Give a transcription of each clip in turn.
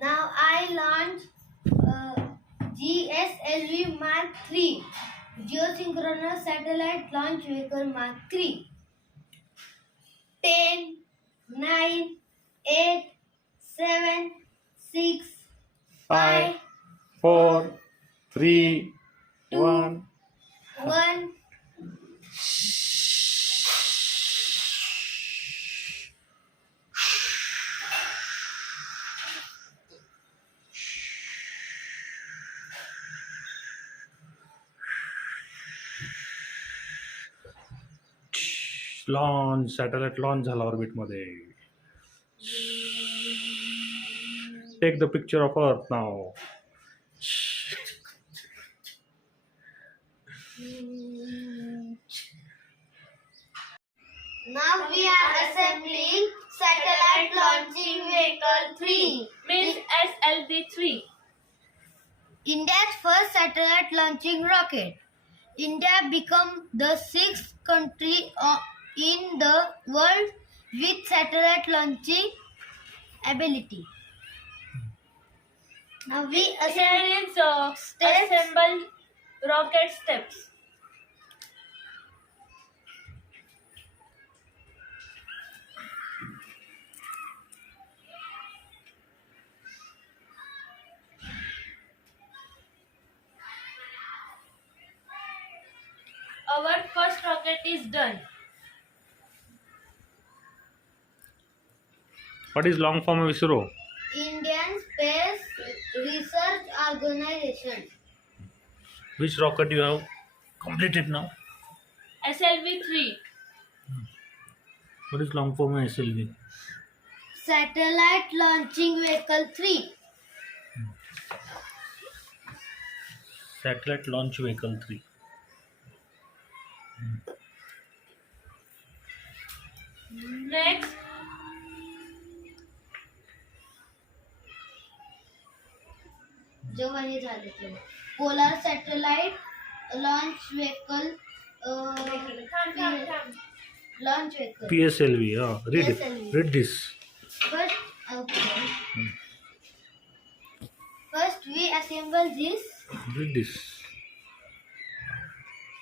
Now I launch GSLV Mark 3, Geosynchronous Satellite Launch Vehicle Mark 3. 10, 9, 8, 7, 6, 5, 4, 3, 2, 1. 1. Launch satellite launch झाला orbit मध्ये. Take the picture of earth now. Now we are assembling Satellite Launching Vehicle 3. Means SLV3. India's first satellite launching rocket. India became the 6th country in the world with satellite launching ability. Now we Here is assemble rocket steps. Our first rocket is done. What is long form of ISRO? Indian Space Research Organization. Which rocket you have completed now? SLV3. What is long form of SLV? Satellite Launching Vehicle 3. Satellite launch vehicle 3. Next, जेव्हा हे झालं तेव्हा polar satellite launch vehicle launch vehicle PSLV. Read PSLV. Read this. First we assemble this. Read this.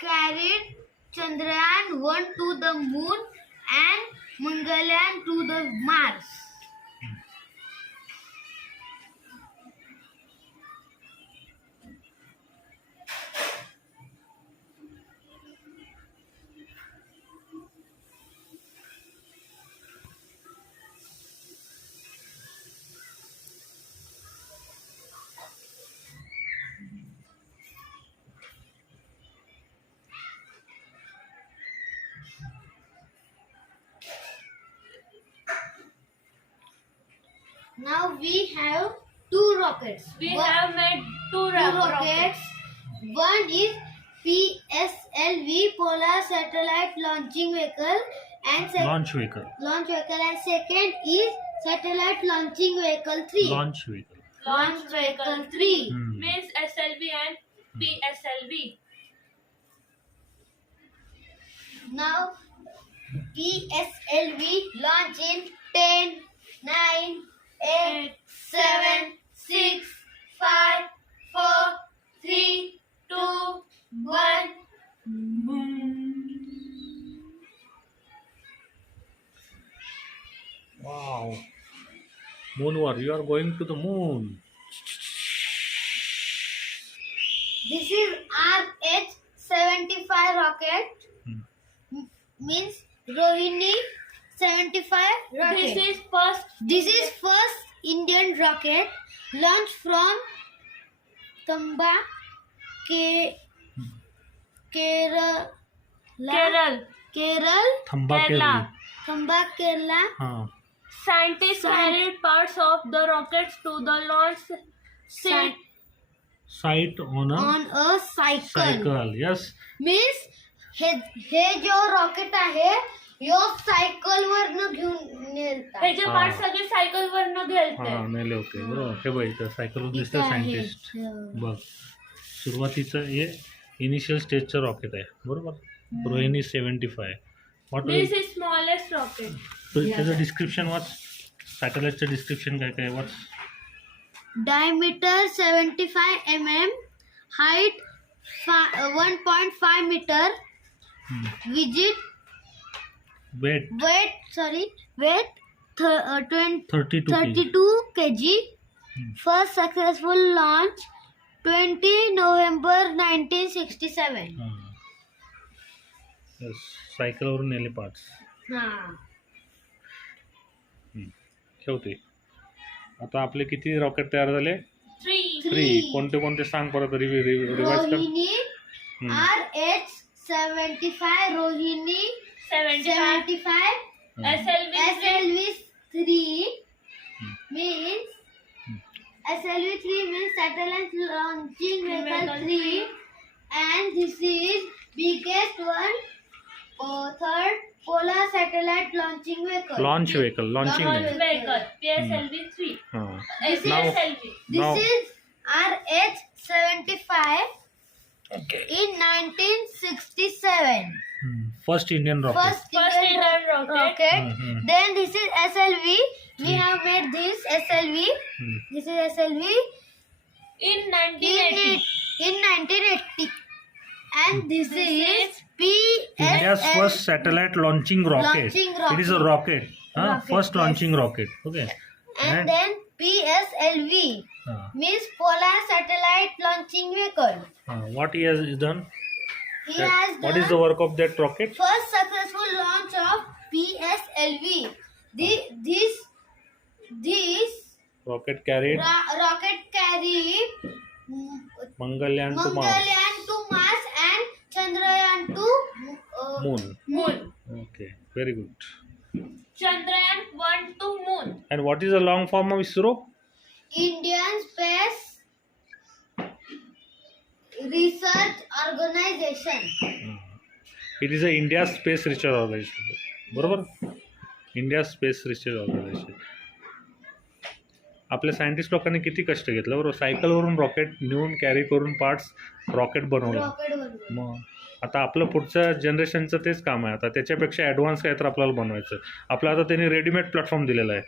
Carried Chandrayaan 1 to the moon and Mangalyaan to the Mars. Now we have two rockets. we have made two rockets. One is PSLV Polar Satellite Launching Vehicle and Launch vehicle. launch vehicle, and second is Satellite Launching Vehicle 3. Launch vehicle. Launch vehicle 3 Hmm. means SLV and PSLV. Now PSLV launch in 10, 9, 8, 7, 6, 5, 4, 3, 2, 1. Wow. Moonward, you are going to the moon. This is RH-75 rocket. Means Rohini 75 rocket. This is first Indian rocket launched from Thamba, Kerala. Thamba Kerala. Thamba, Kerala. Kerala. Scientists carried parts of the rockets to the launch site. Site on a cycle. Yes. Means हे जो rocket आहे यो cycle वरनं घेऊन नेलता. हे जे part सगळे cycle वरनं गेलते. हा नेले होते बरोबर. हे बघ इथं सायकल दिसतं सायंटिस्ट. बघ सुरुवातीचं हे इनिशियल स्टेजचं रॉकेट आहे बरोबर. Rohini 75. This is smallest rocket. त्याचं डिस्क्रिप्शन वाच. सॅटेलाइटचं डिस्क्रिप्शन काय काय watch. diameter 75 mm, height 1.5 meter, weight Weight weight 32 kg. 32 kg. First successful launch 20 November 1967. Yes, सायकलवरून नेले पार्ट्स. ठेवते. आता आपले किती रॉकेट तयार झाले? 3. कोणते कोणते सांग परत रिवाइज कर. Rohini RH-75 Rohini 75 SLV 3 means satellite launching vehicle 3, and this is biggest one. Third, polar satellite launching vehicle. Launch vehicle. PSLV 3. This is RH-75 in 1967. First Indian rocket. First Indian rocket. Then this is SLV. We have made this SLV. This is SLV In 1980. in 1980. And this is India's first satellite launching rocket. It is a rocket. First launching rocket. Okay. And then PSLV means polar satellite launching vehicle. What he has done? He has What is done the work of that rocket? first successful launch of PSLV. This Rocket carried rocket carried Mangalyaan to Mars. Mangalyaan to Mars and Chandrayaan to Moon. Okay, very good. Chandrayaan 1 to moon. And what is the long form of ISRO? Indian Space Research Organization. It is a India Space Research Organization. बरोबर? India Space Research Organization. आपल्या scientist लोकांनी किती कष्ट घेतलं बरोबर. सायकलवरून rocket नेऊन carry करून parts rocket बनवलं. Rocket बनवलं. मग आता आपलं पुढच्या जनरेशनचं तेच काम आहे. आता त्याच्यापेक्षा ॲडव्हान्स काय तर आपल्याला बनवायचं. आपलं आता त्यांनी रेडीमेड प्लॅटफॉर्म दिलेला आहे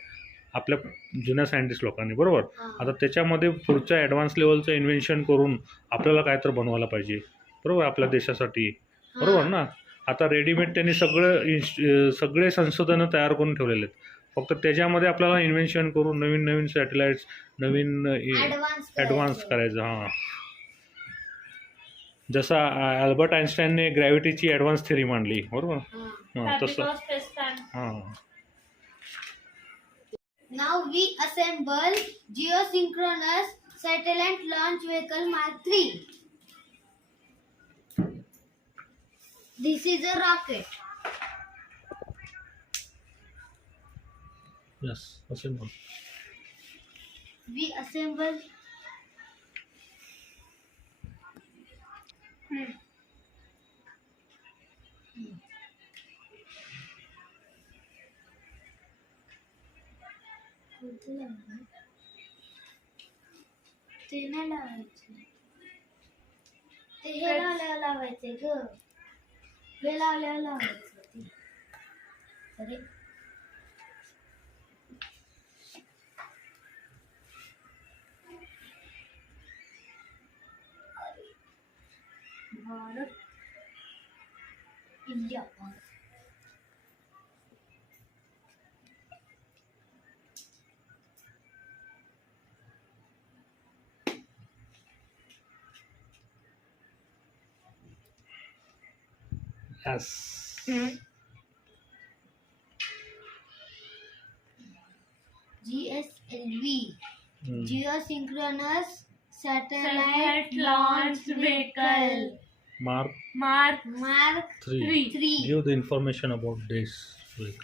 आपल्या जुन्या सायंटिस्ट लोकांनी बरोबर. आता त्याच्यामध्ये पुढच्या ॲडव्हान्स लेवलचं इन्व्हेन्शन करून आपल्याला काय तर बनवायला पाहिजे बरोबर आपल्या देशासाठी बरोबर ना. आता रेडीमेड त्यांनी सगळे संशोधनं तयार करून ठेवलेले आहेत. फक्त त्याच्यामध्ये आपल्याला इन्व्हेन्शन करून नवीन नवीन सॅटेलाइट्स नवीन ॲडव्हान्स करायचं. हां, जसं अल्बर्ट आइन्स्टाईनने ग्रॅव्हिटीची ॲडव्हान्स थिअरी मांडली बरोबर. हां तसं. हां. Now we assemble geosynchronous satellite launch vehicle Mark 3. This is a rocket. Yes, assemble. We assemble ते नाही लावायचं. ते हे लावल्यावर लावायचे ग. हे लावल्यावर लावायचं ते. अरे Bharat India Yes. GSLV geosynchronous Satellite launch vehicle. Mark Mark 3. 3. Give the information about this. Like,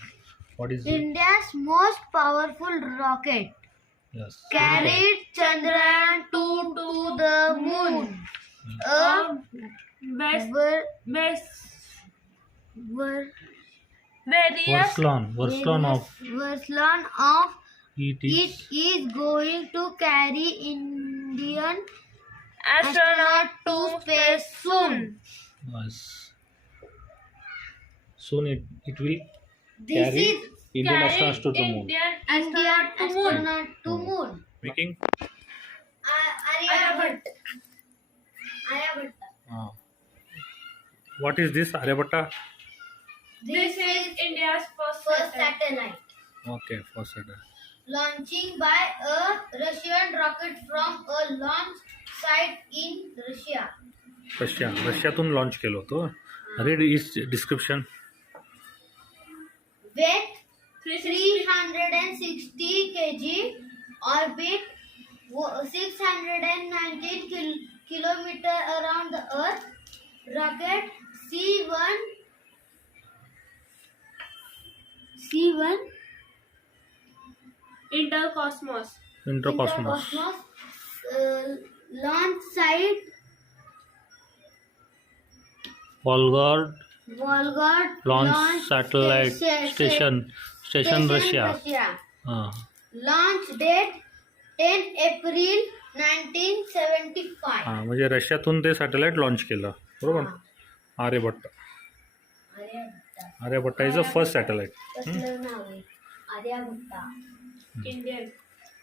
what is it? India's most powerful rocket Yes. carried Chandrayaan 2 to the moon. Version of it it is going to carry Indian Astronaut to space soon. Yes. Soon it will This carry is Indian astronauts to the moon. Indian Indian astronaut to moon. astronaut to moon. Making What is this, Aryabhatta? This is India's first first satellite. satellite. Okay, first satellite. Launching by a Russian rocket from a launch site in Russia. रशियातून launch केलं होतं. Read its description. Weight 360 kg, orbit 619 kilometer around the Earth. Rocket C1 Intercosmos. Intercosmos. Launch site Volgograd Volgograd launch satellite station Russia. Launch date 10 April 1975. म्हणजे रशियातून ते satellite launch केलं बरोबर. Aryabhata. Aryabhata is a first satellite. कसलं नाव आहे? Aryabhata. Indian.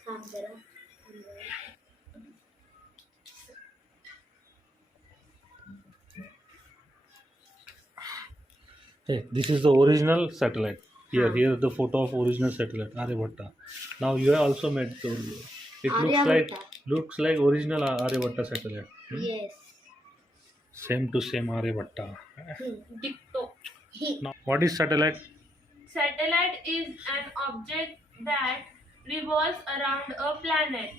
थांब जरा. Hey, this is the original satellite. Here is the photo of original satellite Aryabhatta. Now you have also made the. It looks like original Aryabhatta satellite. Yes. Same to same Aryabhatta. Dicto. Now, what is satellite? Satellite is an object that revolves around a planet.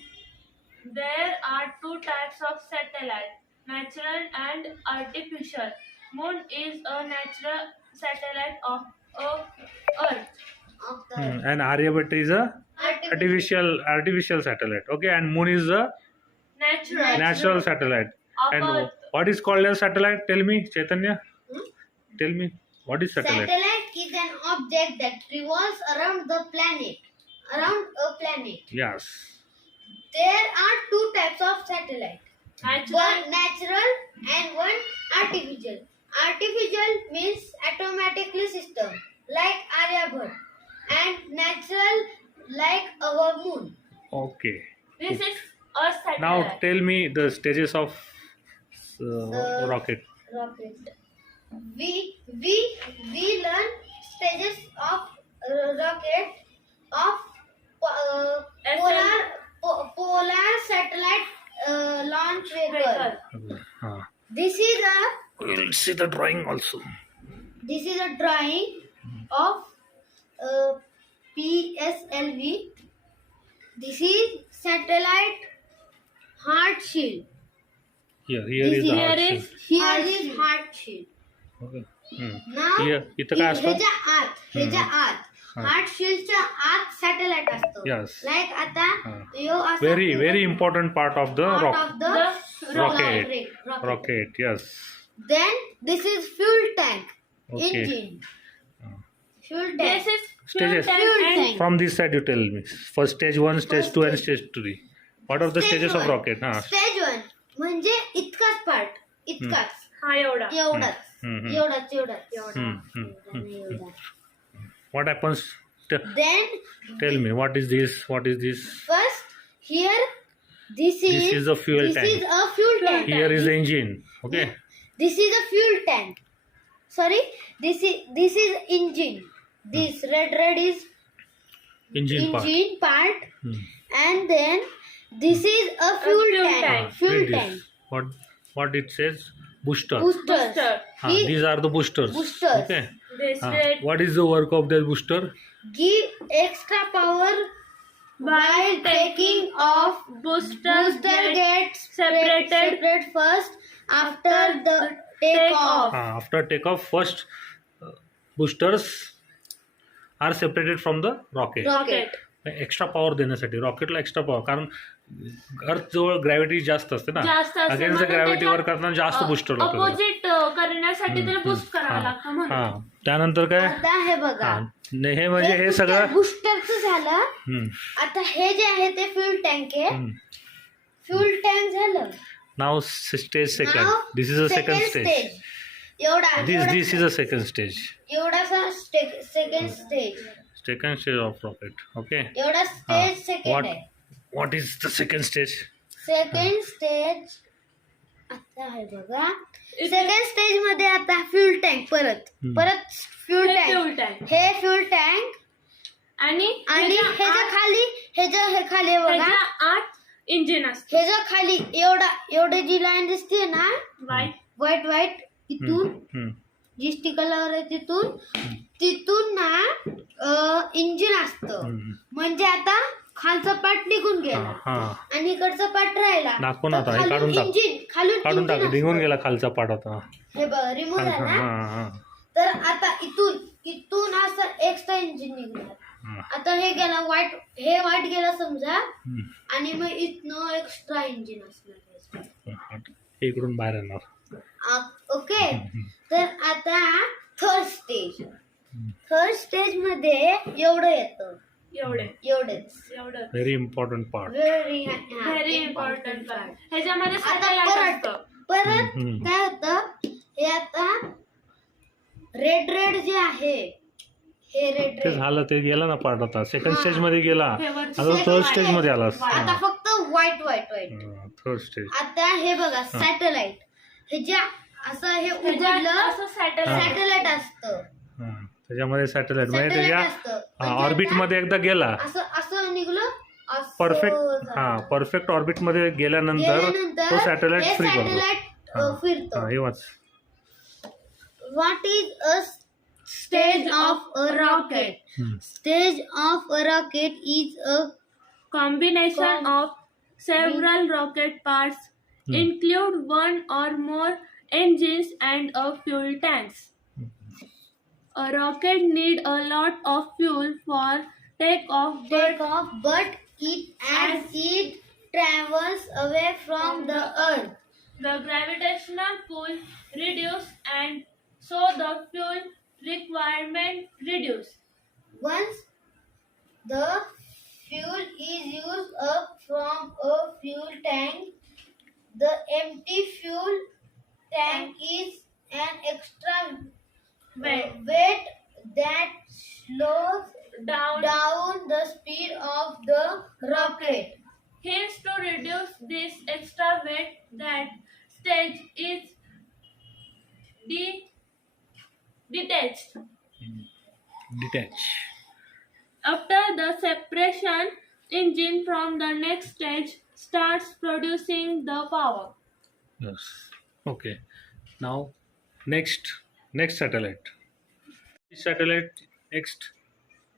There are two types of satellite, natural and artificial. Moon is a natural satellite of Earth. And Aryabhatta is a artificial satellite. Okay, and Moon is a natural satellite. Of And Earth. what is called as satellite? Tell me, Chaitanya. Tell me, what is satellite? Satellite is an object that revolves around a planet. Yes. There are two types of satellite. Natural. One natural and one artificial. Artificial means automatically system like Aryabhat, and natural like our moon. Okay. This is a satellite. Now tell me the stages of rocket. Rocket. We learn stages of rocket of polar satellite launch vehicle. This is a We will see the drawing also. This is a drawing of PSLV. This is satellite heart shield. Here is the heart shield. Here is heart shield. Okay. Now Here, इथं काय असतं? ह्याच्या आत heart शिल्डच्या आत satellite असतो. Yes. Like आता यो असा Very important part of the part of the rocket. rocket. Yes. Then this is fuel tank. Okay. Engine. Fuel tank. This is Stages. fuel Fuel tank. tank. From this side you tell me. First stage 1, stage 2 and stage 3. What are the Stage stages of one. rocket? Stage 1 म्हणजे इतकाच part. इतकाच. हा एवढा. एवढाच. हम्म. एवढाच. What happens? Then Tell me, what is this? What is this? first here this is a fuel tank. This is a fuel tank. Here is the engine. Okay. This is a fuel tank. Sorry, this is engine. This red is Engine part. part. Hmm. And then this is a fuel fuel tank. tank. Fuel Read tank. this. What it says? Booster. Boosters. Booster. These are the boosters. Boosters. Okay. This What is the work of that booster? Give extra power while taking off. booster Gets separated separate first after the takeoff. After takeoff, first boosters are separated from the rocket. Rocket. Extra power देण्यासाठी रॉकेटला extra power, कारण अर्थ जवळ gravity जास्त असते ना, जास्त असते. Against the gravity वर करताना जास्त बूस्टर लागतो. अपोजिट करण्यासाठी त्याला बूस्ट करावं लागतं म्हणून. हा, त्यानंतर काय? आता हे बघा, हे म्हणजे हे सगळं बुस्टरचं झालं. आता हे जे आहे ते फ्यूल टँक आहे. फ्यूल टँक झालं. नाव stage second. This is a second stage. एवढा this is a second stage. एवढासा second stage. Second stage of rocket. Okay. एवढा स्टेज सेकंड आहे. What is the second stage? Second stage आता आहे बघा second stage मध्ये आता fuel tank परत fuel fuel tank tank. हे fuel tank आणि आणि ह्याच्या खाली हे खाली आहे बघा ह्याच्या आत इंजिन असतं ह्याच्या खाली एवढे जी लाईन दिसते ना वाईट व्हाईट इथून जी स्टिकरवर आहे तिथून ना इंजिन असतं म्हणजे आता खालचा पार्ट निघून गेला आणि इकडचा पार्ट राहिला दाखव ना आता हे काढून टाक काढून टाक निघून गेला खालचा पार्ट आता हे बघ रिमूव्ह झाला तर आता इथून असं एक्स्ट्रा इंजिन निघणार आता हे गेला व्हाईट गेला समजा आणि मग इथनं एक्स्ट्रा इंजिन असणार इकडून बाहेर येणार ओके तर आता थर्ड स्टेज मध्ये एवढं येतं एवढेच very important part very important part ह्याच्यामध्ये सॅटेलाइट असतं परत काय होतं हे आता रेड जे आहे हे ते झालं ते गेला ना पार्ट आता सेकंड स्टेज मध्ये गेला आता थर्ड स्टेज मध्ये आला आता फक्त व्हाईट थर्ड स्टेज आता हे बघा सॅटेलाइट हे जे असं हे उघडलं सॅटेलाइट असतं त्याच्यामध्ये सॅटेलाइट म्हणजे त्याच्या ऑर्बिट मध्ये एकदा गेला असं निघलं परफेक्ट ऑर्बिट मध्ये गेल्यानंतर तो सॅटेलाइट फ्री फिरतो हे वाच what is a stage of a rocket? Stage of a rocket is a combination of several rocket parts, include one or more engines and a fuel tanks. A rocket need a lot of fuel for takeoff, but as it travels away from the earth, the gravitational pull reduces and so the fuel requirement reduce. Once the fuel is used up from a fuel tank, the empty fuel tank is an extra weight that slows down the speed of the rocket. Hence, to reduce this extra weight, that stage is detached. After the separation, engine from the next stage starts producing the power. Yes. Okay. Now, next satellite. Satellite next.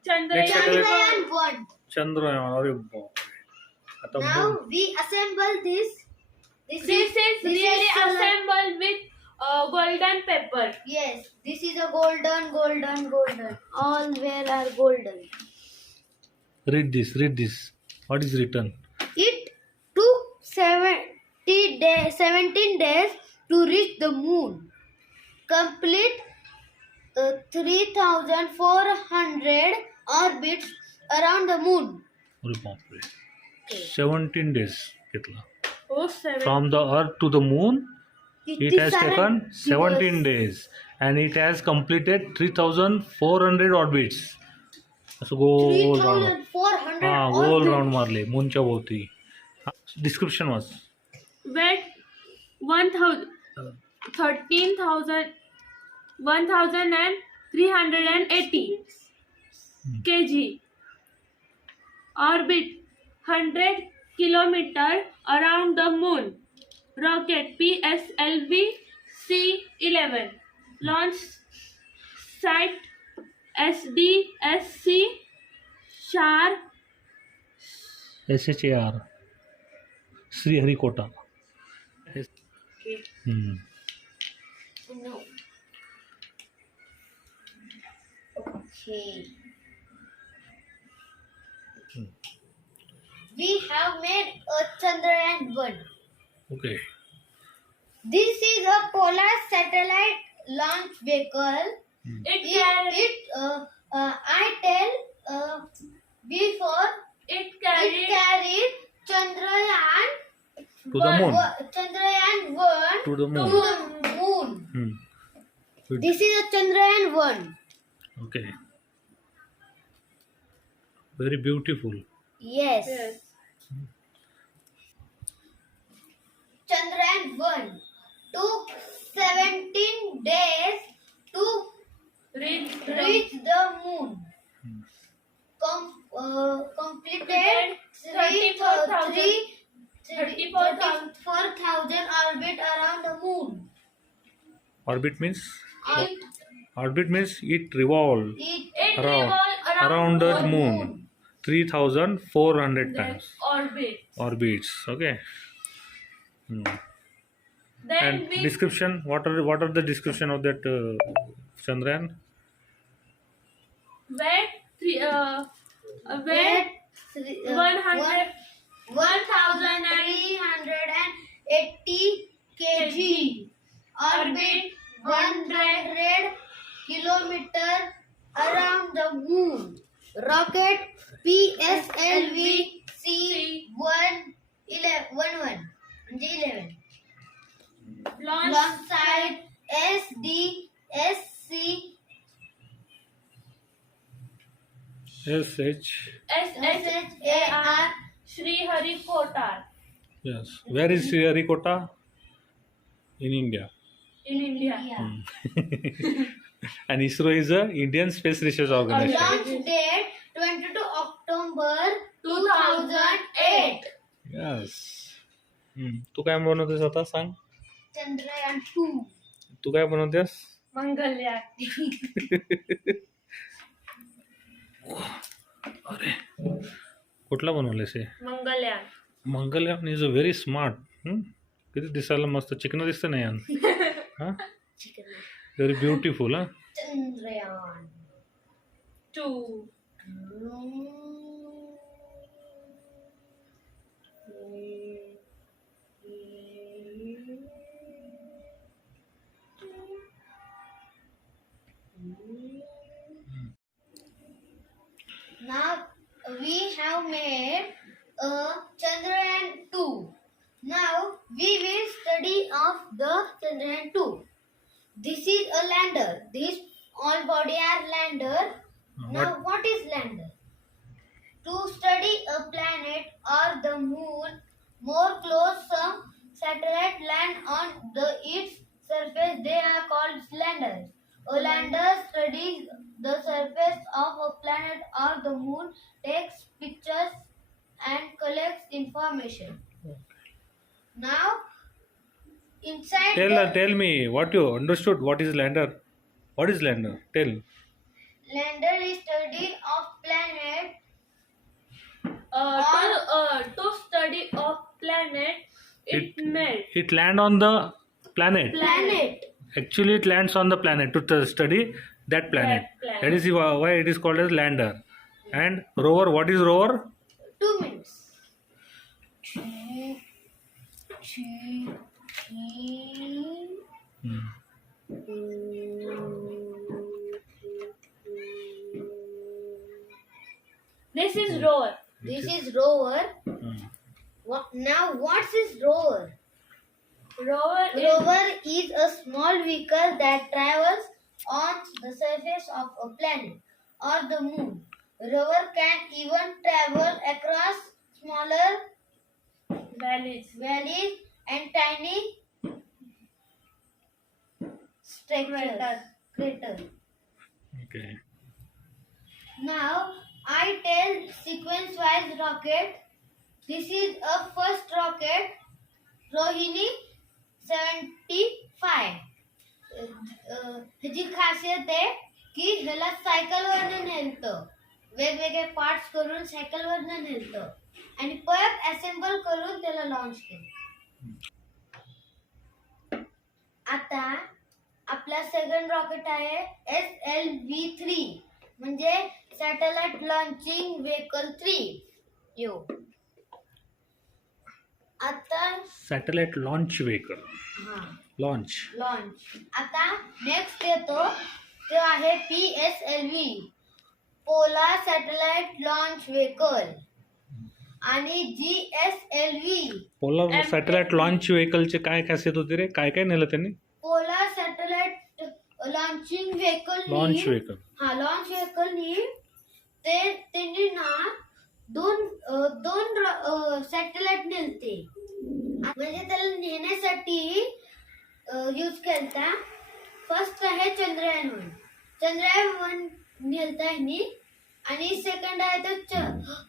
Chandrayaan 1. Chandrayaan. अरे बाप. Now we assemble this. This is really assembled with golden paper. Yes, this is a golden. All where are golden. Read this. What is written? It took 17 days to reach the moon. Complete 3,400 orbits around the moon. अरे बाप रे. 17 days घेतला. Oh, 7. From the earth to the moon, it has taken 17 days and it has completed 3,400 orbits. असं गोल round 3,400 गोल round मारले मूनच्या भोवती. Description watch. Weight 1,380 kg. Orbit 100 kilometer around the moon. Rocket PSLV C-11. Launch site SDSC SHAR SHAR Sriharikota. No. Okay. We have made a Chandrayaan 1. Okay. This is a polar satellite launch vehicle. I tell before it carried Chandrayaan to the moon. Chandrayaan 1 To the moon. to the moon. Good. This is a Chandrayaan 1. Okay. Very beautiful. Yes. Chandrayaan 1. 34,000 orbit around the moon. Orbit means it It revolves It around revolves around the the moon 3,400 Then times orbit. orbits. Okay. Then And we description. What are the description of that Chandrayaan? wet wet 100 1,380 kg. Orbit 100 kilometer around the moon. Rocket PSLV C-111 म्हणजे 11. launch Alongside SDSC SH. SHAR Shri Harikota Yes. Where is Sriharikota? In India. in India. And ISRO is a Indian Space Research Organization. Launch date 22 October 2008. Yes. तू काय बनवतेस आता सांग. Chandrayaan 2. तू काय बनवतेस? Mangalyaan. अरे कुठला बनवलेस हे? Mangalyaan. Mangalyaan is a very smart. किती दिसायला मस्त चिकन दिसतं ना यान. हा व्हेरी ब्युटिफुल. हा Chandrayaan 2. Now we have made a Chandrayaan 2. Now we will study of the Chandrayaan 2. This is a lander. This all body are lander. Now what is lander? To study a planet or the moon more close, some satellite land on its surface. They are called landers. A lander studies the surface of a planet or the moon, takes pictures and collects information. Now, inside tell me what you understood. What is lander? What is lander? Tell. lander is study of planet. To study of planet, it melt. It land on the planet. Actually, it lands on the planet to study that planet. That is why it is called as lander. And rover. What is rover? 2 minutes. This is rover. This is rover. Now, what is rover? Rover is a small vehicle that travels on the surface of a planet or the moon. Rover can even travel across smaller valleys. and tiny craters. Okay. Now, I tell sequence-wise rocket. This is a first rocket, Rohini 75. ह्याची खासियत आहे की ह्याला सायकलवरनं नेलतं, वेगवेगळे parts करून सायकलवरनं नेलतं आणि परत assemble करून त्याला लॉन्च केलं. आता आपला सेकंड रॉकेट आहे SLV3 म्हणजे सॅटेलाइट लॉन्चिंग व्हेकल 3. यो आता सॅटेलाइट लॉन्च व्हेकल. लॉन्च. आता नेक्स्ट येतो तो आहे PSLV polar satellite launch vehicle आणि GSLV पोलार सॅटेलाइट लॉन्च व्हेकलचे काय खासियत होती रे? काय काय नेलं त्यांनी? Polar satellite launching vehicle launch vehicle. Launch व्हेकलनी त्यांनी ना दोन सॅटेलाइट नेलते म्हणजे त्याला नेण्यासाठी यूज केलता. फर्स्ट आहे चंद्रयान 1 नेलता ह्यांनी आणि सेकंड आहे तो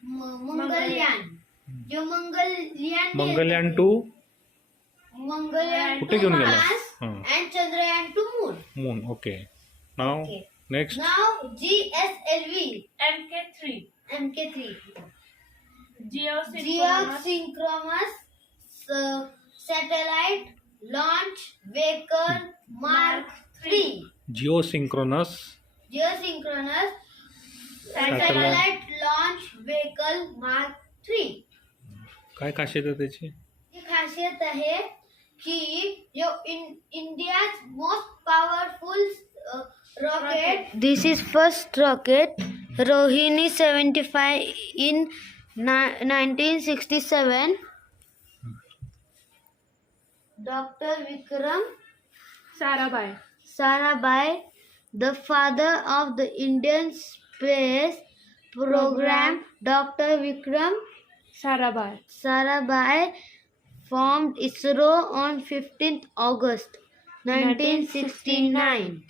मंगलयान. जो मंगलयान 2 मंगलयान कुठे to घेऊन गेला? Mars हां, and Chandrayaan to Moon. Moon. Okay. Now Okay. Next. Now GSLV MK3. MK3 Geosynchronous Geosynchronous Satellite Launch Vehicle Mark 3. Geosynchronous Geosynchronous Satellite Launch Vehicle Mark 3. काय खासियत आहे त्याची? की खासियत आहे की जो India most powerful rocket. This is first rocket, Rohini 75 in 1967. Dr. Vikram Sarabhai, the father of the Indian space program, Dr. Vikram Sarabhai formed ISRO on 15th August 1969.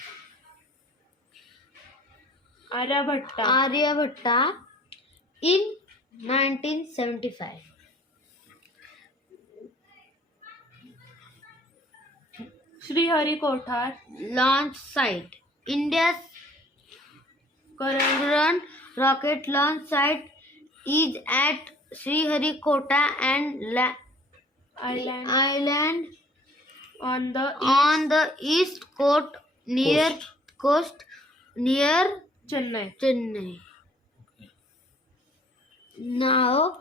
Aryabhatta in 1975. Sriharikota Launch site. India's current rocket launch site is at Sriharikota and Island on the on the east coast near Chennai. Now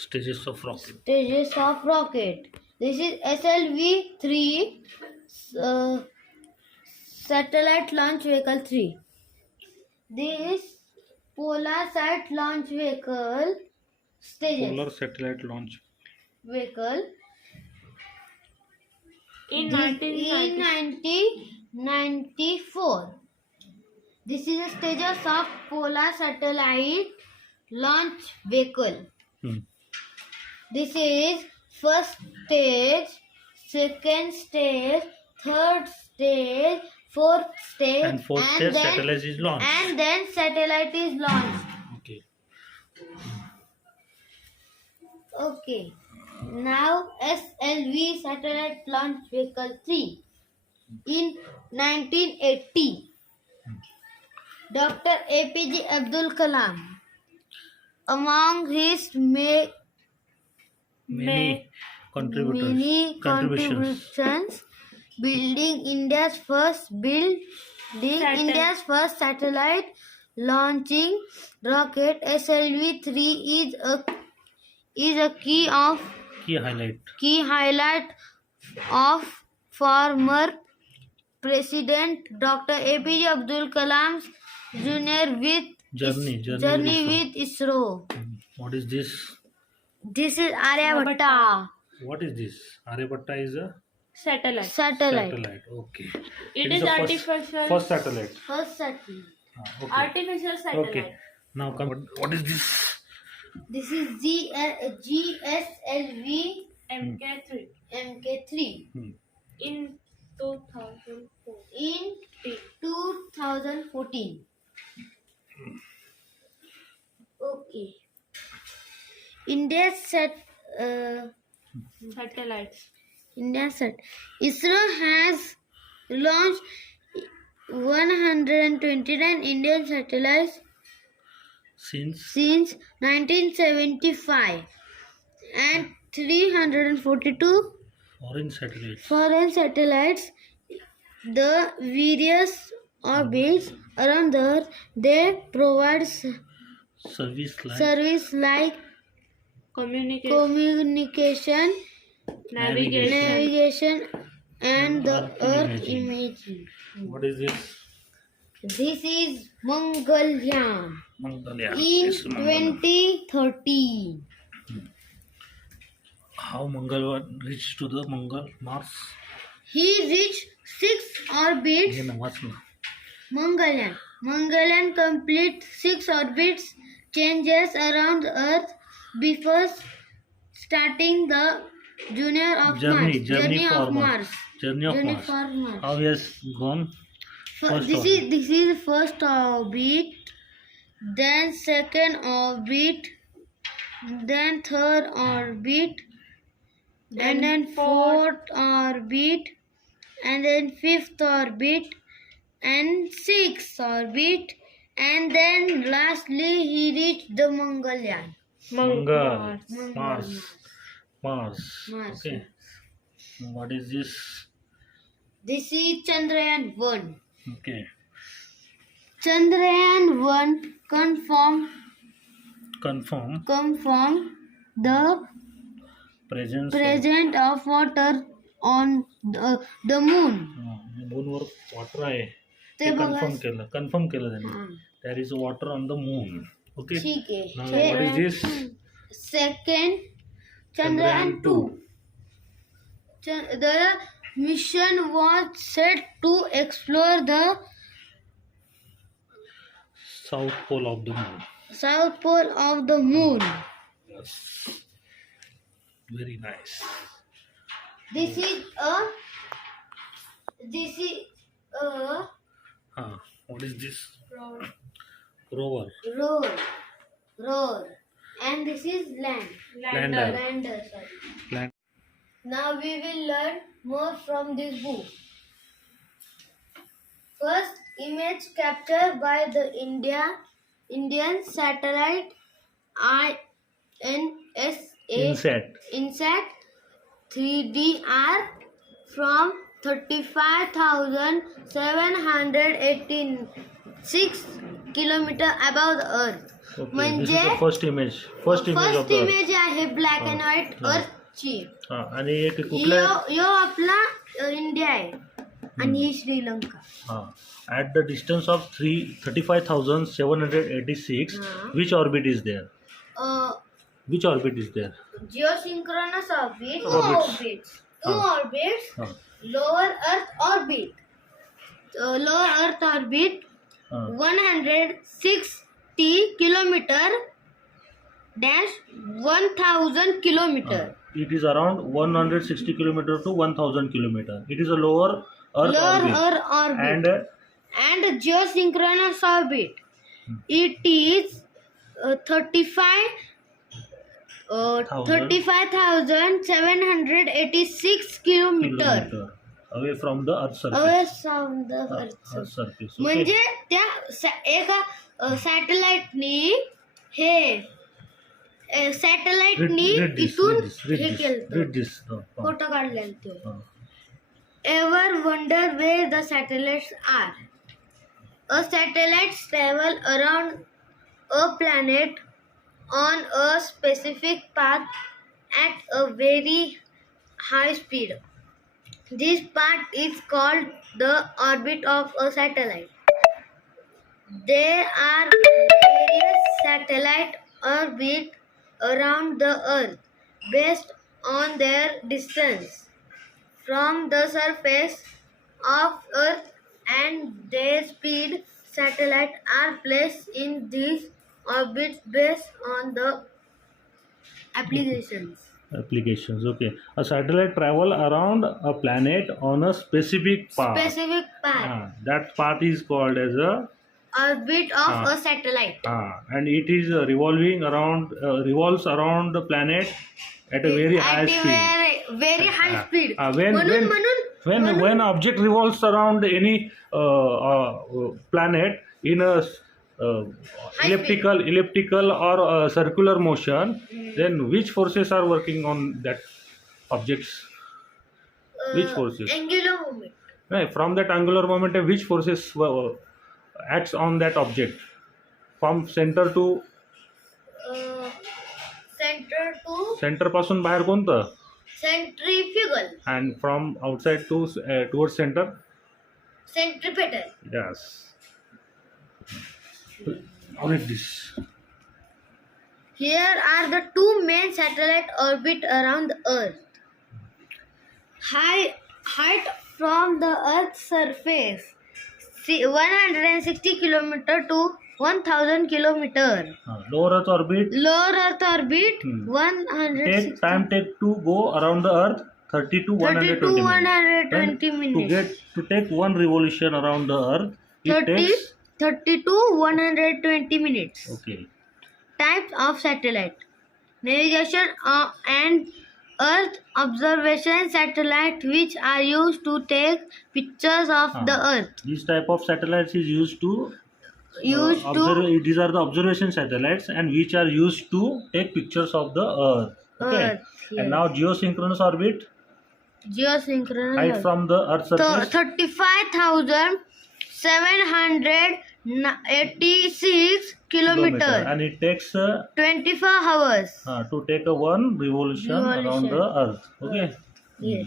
stages of rocket. stages of rocket. This is SLV-3 satellite launch vehicle 3. This polar site launch vehicle stages polar satellite launch. vehicle In in 1990, 1994. This is the stages of polar satellite launch vehicle. This is first stage, second stage, third stage, fourth stage, And fourth stage satellite is launched. and then satellite is launched. Okay. Okay. Now SLV satellite launch vehicle 3 in 1980. Dr. APJ Abdul Kalam, among his Many many contributions. contributions, building India's first satellite launching rocket SLV-3 is a key highlight of former President Dr. APJ Abdul Kalam's journey with ISRO. What is this? This is Aryabhatta What is this? Aryabhatta is a satellite. satellite. Okay. It is the artificial. First satellite. first satellite. Okay. Artificial satellite. Okay. Now come. What is this? This is GSLV MK3 MK3 in 2004. in 2014. Okay. India's Satellites. ISRO has launched 129 Indian satellites Since since 1975 and 342 foreign satellites. The various orbits around the Earth, they provide service like communication, navigation and the Earth imaging. What is this? This is Mangalyaan Mangalyaan. in Yes, Mangalyaan. 2013. How Mangalyaan reached to the Mars? He reached 6 orbits. हे नावाच ना. Mangalyaan complete 6 orbits changes around the Earth before starting the journey of Mars. Journey of Mars. How he has gone? This is first orbit, then second orbit, then third orbit, and then fourth orbit, and then fifth orbit, and sixth orbit, and then lastly he reached the Mangalyaan. Mangal, Mars. Mars. Mars. Okay. What is this? This is Chandrayaan 1. Okay. Chandrayaan 1 confirm the presence of water on the moon. मूनवर water आहे ते ते बघा. Confirm केलं त्यांनी. There is water on the moon. Okay. ठीक Now आहे. what is this? Second, Chandrayaan 2. The mission was set to explore the South pole of the moon. south pole of the moon. Yes. Very nice. This is a What is this? Rover. Rover. rover, and this is Lander. lander. Sorry. Land. Now we will learn more from this book. First, image captured by the Indian satellite ISRO 3DR from 35,786 kilometer above the Earth. Okay. म्हणजे This is the first image. First image of first the image आहे black and white हा. अर्थची. आणि एक कुठल्या यो आपला India आहे आणि ही Sri Lanka. at the distance of 35,786 हा. which orbit is there? Which orbit is there? Geosynchronous orbit, Orbits. two हा. orbits, हा. lower earth orbit. Lower earth orbit हा. 160 kilometer dash 1000 kilometer. It is around 160 kilometer to 1000 kilometer. It is a lower earth Lower orbit. earth orbit. And geosynchronous orbit. It is 35,786 kilometer away from the earth surface. away from the earth. Earth surface. Okay. म्हणजे त्या एका सॅटेलाइटनी हे सॅटेलाइटनी Read this, इथून read this, read हे this, केलं read this. Photo काढलेला तो. Uh, Ever wonder where the satellites are? A satellite travel around a planet on a specific path at a very high speed. This path is called the orbit of a satellite. There are various satellite orbits around the Earth based on their distance from the surface of Earth and their speed. Satellites are placed in these orbits based on the applications. Okay. A satellite travel around a planet on a specific path. Specific path. That path is called as a Orbit of a satellite. and it is revolves around the planet at a very high At speed. very high speed. When object revolves around any planet in a elliptical or circular motion, then which forces are working on that objects? Which forces? Angular moment. Right, from that angular momentum, which forces acts on that object? From center to center पासून बाहेर कोणतं? Centrifugal. And from outside to towards center? Centripetal. Yes. Read this. Here are the two main satellite orbit around the Earth. Height from the Earth's surface 160 kilometer to 1000 kilometer. Lower Earth orbit. 160. Take to go around the Earth 30 to 120 minutes. To take one revolution around the Earth, it takes 30 to 120 minutes. Okay. Types of satellite. navigation and Earth observation satellite, which are used to take pictures of the Earth. This type of satellites is used to these are the observation satellites and which are used to take pictures of the Earth. Okay. Earth, yes. And now geosynchronous orbit, Geosynchronous height from the Earth's surface, 35,786 kilometers. and it takes 24 hours. to take a one revolution around the Earth. Okay. Yes.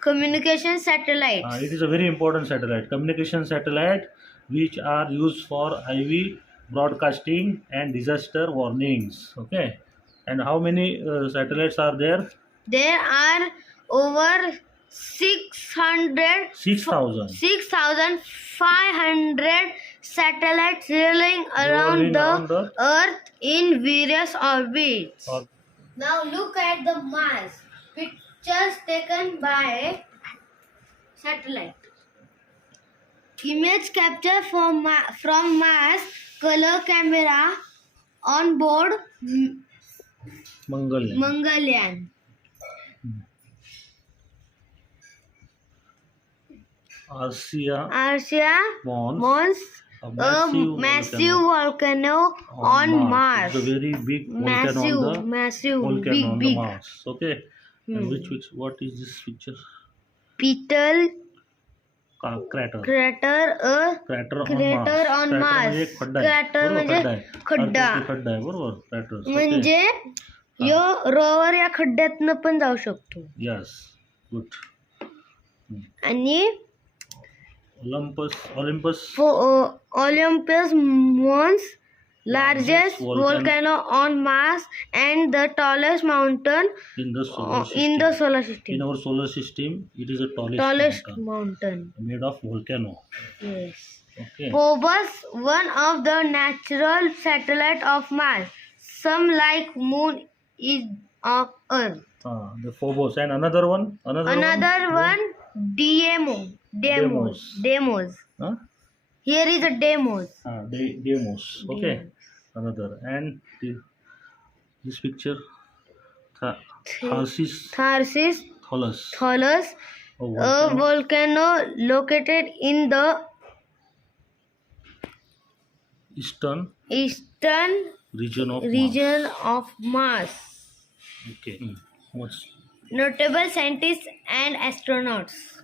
Communication satellites. It is a very important satellite. Communication satellite which are used for IV broadcasting and disaster warnings. Okay. And how many satellites are there? There are over 6,500 satellites revolving around the Earth in various orbits. Now look at the Mars. Pictures taken by satellite. Image capture from Mars color camera on board Mangalyaan. Arcia Mons, a massive volcano on Mars. It's a very big volcano on the Mars. Okay. And what is this picture? Petal crater. Crater on Mars. Crater म्हणजे खड्डा. म्हणजे यो rover या खड्ड्यातनं पण जाऊ शकतो. Yes. Good. आणि Olympus Mons, largest volcano on Mars and the tallest mountain in the solar system. In our solar system, it is the tallest mountain made of volcano. Yes. Okay. Phobos, one of the natural satellite of Mars. Some like moon is of Earth. The Phobos. And another one? Another one, Deimos. Huh? Here is a Deimos. Deimos. Okay. Another. And this picture, Tharsis Tholus, a volcano located in the eastern region of Mars. Okay. Notable scientists and astronauts.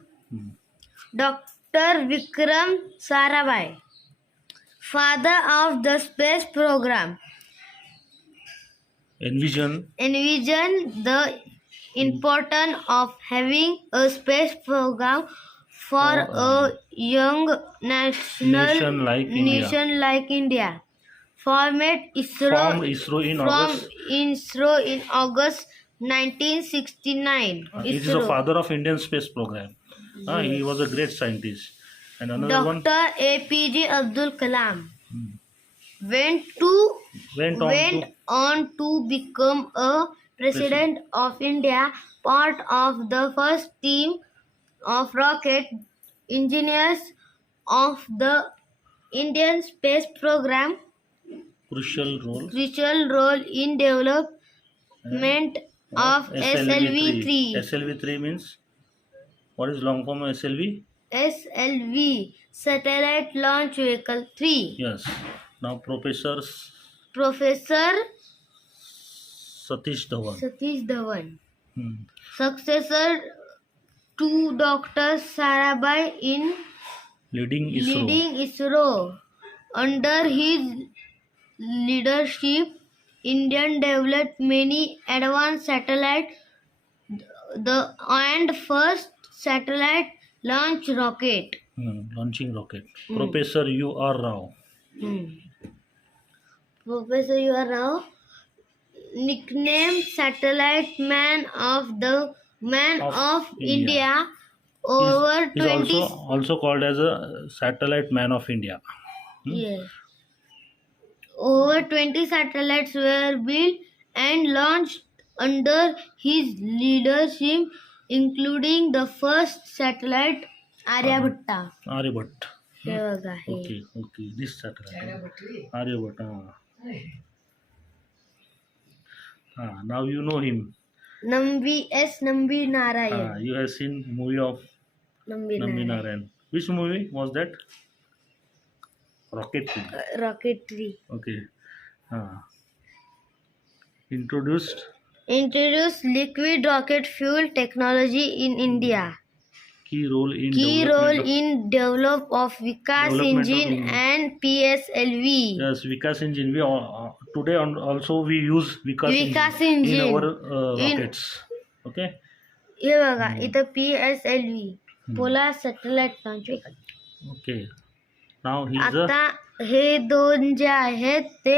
Dr. Vikram Sarabhai, father of the space program, envision the importance of having a space program for a young nation like India. Formed ISRO in August 1969. He is the father of Indian space program. Yes. He was a great scientist. And another Dr. APJ Abdul Kalam went on to become a president of India, part of the first team of rocket engineers of the Indian space program. Crucial role in development of SLV-3. SLV-3 means, what is long form of SLV? SLV, Satellite Launch Vehicle 3. Yes. Now Professor Satish Dhawan. Successor to Dr. Sarabhai in leading ISRO. Under his leadership, India developed many advanced satellites and first satellite launching rocket. Professor U.R. Rao. Professor U.R. Rao, nicknamed Satellite Man of India. Over 20. Also called as a Satellite Man of India. Yes. Over 20 satellites were built and launched under his leadership, including the first satellite Aryabhatta. Okay. This satellite. Aryabhatta. Now you know him. Nambi Narayan. You have seen movie of Nambi Nambi Narayan. Narayan. Which movie was that? Rocketry. Rocketry. Okay. Introduced Introduced liquid rocket fuel technology in India. key role in Key role in develop of Vikas Development of engine engine. and PSLV. Yes, Vikas engine. We today also we use Vikas, Vikas in engine. our In- rockets. Okay. हे बघा इथं PSLV polar satellite launch vehicle. Okay. Now he's a आता हे दोन जे आहेत ते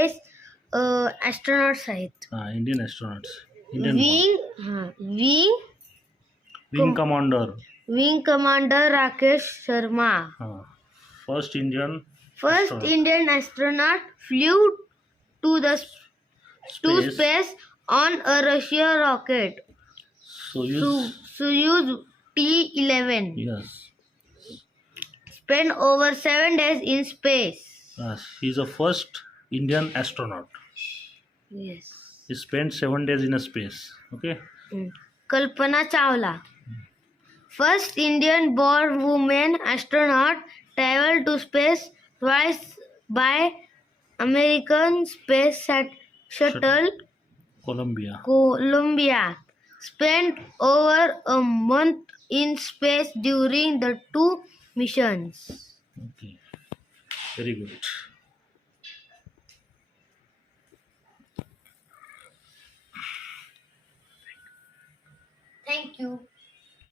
astronauts आहेत. Indian astronauts. Indian born. Wing Wing commander. Wing commander Rakesh Sharma. First Indian. First astronaut. Indian astronaut flew to space on a Russian rocket. Soyuz T-11. Yes. Spent over 7 days in space. Yes. He's the first Indian astronaut. Yes. He spent 7 days in a space. Okay. Kalpana Chawla. First Indian born woman astronaut traveled to space twice by American space shuttle Columbia. Spent over a month in space during the two missions. Okay. Very good. Thank you.